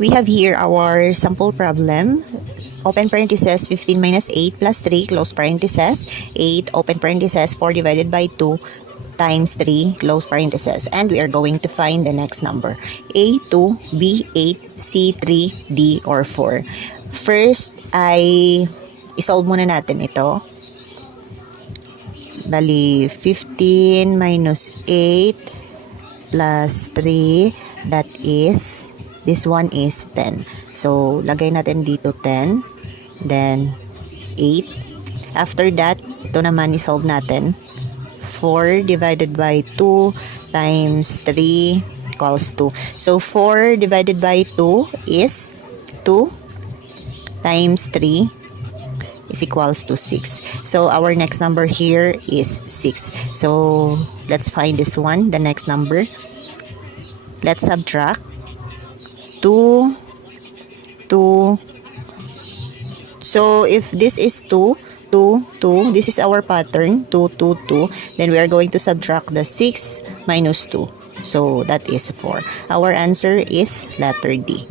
We have here our sample problem. Open parenthesis, 15 minus 8 plus 3, close parenthesis, 8, open parenthesis, 4 divided by 2 times 3, close parenthesis. And we are going to find the next number. A, 2, B, 8, C, 3, D, or 4. First, ay isolve muna natin ito. Bali, 15 minus 8 plus 3, that is, this one is 10. So, lagay natin dito 10, then 8. After that, ito naman isolve natin. 4 divided by 2 times 3 equals 2. So, 4 divided by 2 is 2 times 3 is equals to 6. So, our next number here is 6. So, let's find this one, the next number. Let's subtract 2, 2. So, if this is 2, 2, 2, this is our pattern, 2, 2, 2. Then, we are going to subtract the 6 minus 2. So, that is 4. Our answer is letter D.